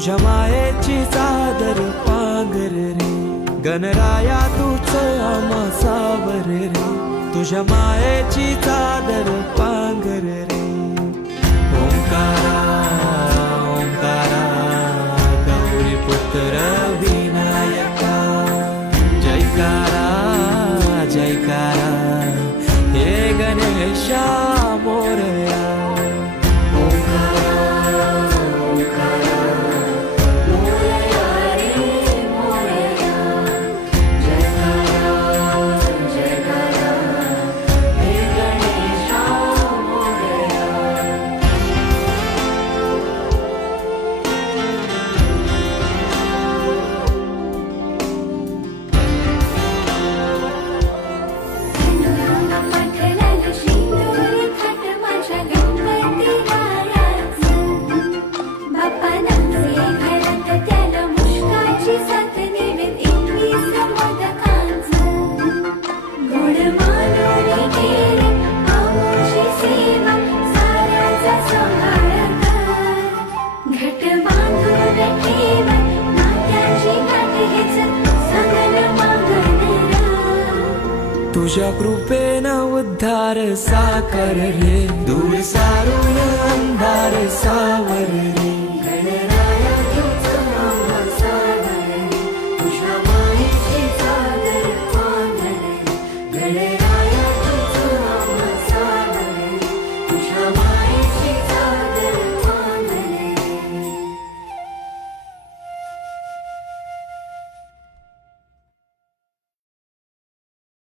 तुझ्या मायेची चादर पांघर रे, गणराया तूच आम्हा सावर रे, तुझ्या मायेची चादर पांघर रे. ओंकारा ओंकारा गौरी पुत्र विनायका, जयकारा जयकारा हे गणेशा मोरया. तुझ्या कृपेनं उद्धार साकार रे, दूर